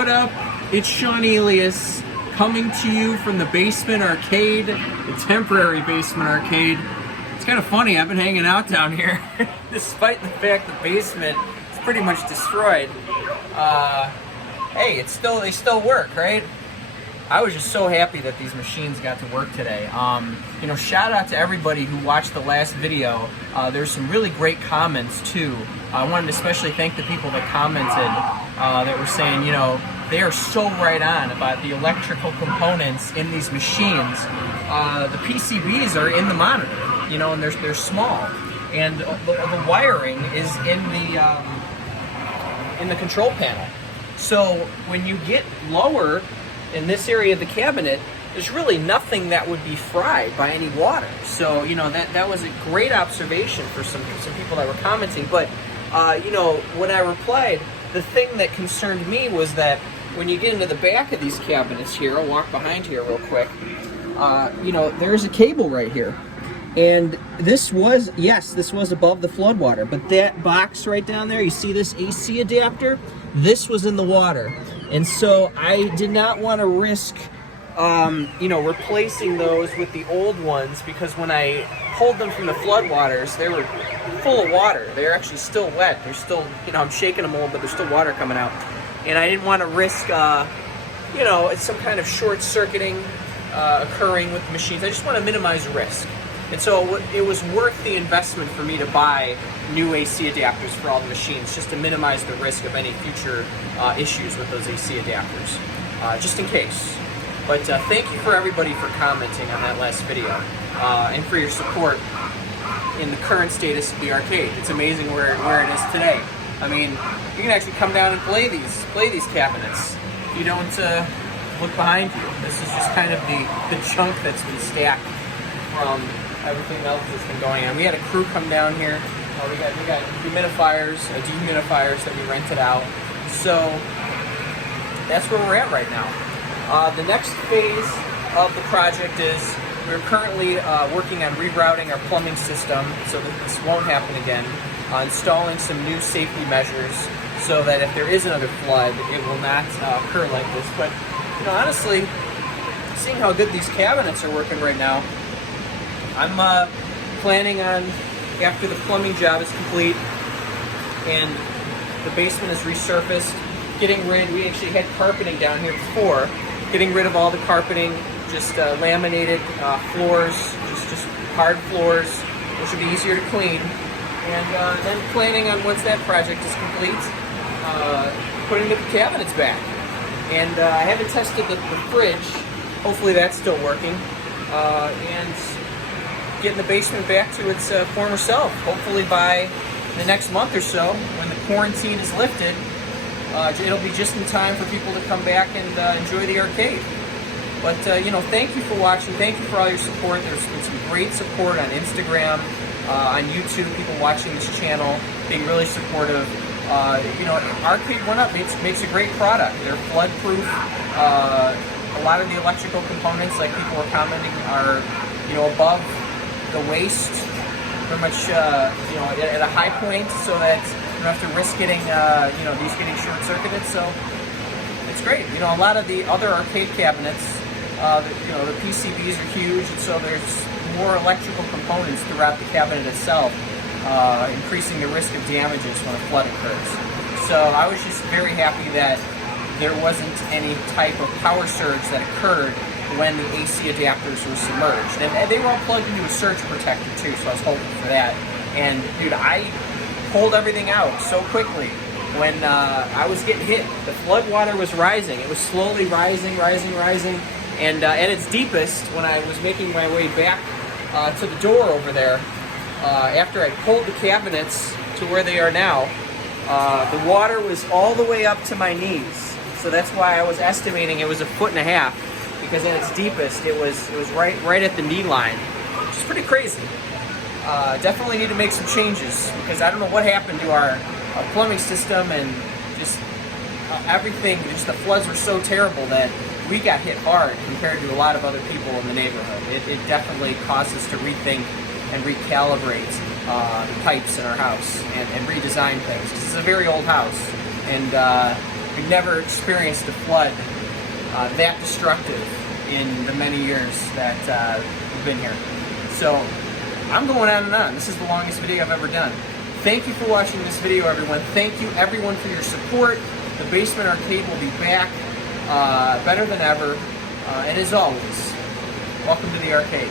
What up? It's Sean Elias coming to you from the basement arcade, the temporary basement arcade. It's kind of funny, I've been hanging out down here despite the fact the basement is pretty much destroyed. Hey, they still work, right? I was just so happy that these machines got to work today. Shout out to everybody who watched the last video. There's some really great comments too. I wanted to especially thank the people that commented that were saying, they are so right on about the electrical components in these machines. The PCBs are in the monitor, and they're small, and the wiring is in the control panel. So when you get lower in this area of the cabinet, there's really nothing that would be fried by any water. So, that was a great observation for some people that were commenting. But, when I replied, the thing that concerned me was that when you get into the back of these cabinets here, I'll walk behind here real quick, there's a cable right here. And this was above the floodwater, but that box right down there, you see this AC adapter? This was in the water. And so I did not want to risk, replacing those with the old ones, because when I pulled them from the floodwaters, they were full of water. They're actually still wet. They're still, I'm shaking them a little, but there's still water coming out. And I didn't want to risk, some kind of short-circuiting occurring with the machines. I just want to minimize risk. And so it was worth the investment for me to buy new AC adapters for all the machines, just to minimize the risk of any future issues with those AC adapters, just in case. But thank you for everybody for commenting on that last video, and for your support in the current status of the arcade. It's amazing where it is today. I mean, you can actually come down and play these cabinets. You don't look behind you. This is just kind of the chunk that's been stacked from everything else that's been going on. We had a crew come down here. We got humidifiers, dehumidifiers that we rented out. So that's where we're at right now. The next phase of the project is we're currently working on rerouting our plumbing system so that this won't happen again. Installing some new safety measures so that if there is another flood, it will not occur like this. But honestly, seeing how good these cabinets are working right now, I'm planning on, after the plumbing job is complete and the basement is resurfaced, we actually had carpeting down here before, getting rid of all the carpeting, just laminated floors, just hard floors, which will be easier to clean. And then planning on, once that project is complete, putting the cabinets back. And I haven't tested the fridge. Hopefully that's still working. And getting the basement back to its former self. Hopefully by the next month or so, when the quarantine is lifted, it'll be just in time for people to come back and enjoy the arcade. But, thank you for watching. Thank you for all your support. There's been some great support on Instagram, on YouTube, people watching this channel, being really supportive. Arcade1Up makes a great product. They're flood-proof. A lot of the electrical components, like people were commenting, are, above the waist, pretty much, at a high point, so that you don't have to risk getting, these getting short-circuited. So it's great. A lot of the other arcade cabinets, the PCBs are huge, and so there's more electrical components throughout the cabinet itself, increasing the risk of damages when a flood occurs. So I was just very happy that there wasn't any type of power surge that occurred when the AC adapters were submerged. And they were all plugged into a surge protector too, so I was hoping for that. And dude, I pulled everything out so quickly when I was getting hit. The flood water was rising. It was slowly rising. And at its deepest, when I was making my way back to the door over there, after I pulled the cabinets to where they are now, the water was all the way up to my knees. So that's why I was estimating it was 1.5 feet, because at its deepest it was right at the knee line, which is pretty crazy. Definitely need to make some changes, because I don't know what happened to our plumbing system, and just everything. Just the floods were so terrible that we got hit hard compared to a lot of other people in the neighborhood. It definitely caused us to rethink and recalibrate the pipes in our house and redesign things. This is a very old house, and We've never experienced a flood that destructive in the many years that we've been here. So I'm going on and on. This is the longest video I've ever done. Thank you for watching this video, everyone. Thank you, everyone, for your support. The Basement Arcade will be back better than ever. And as always, welcome to the arcade.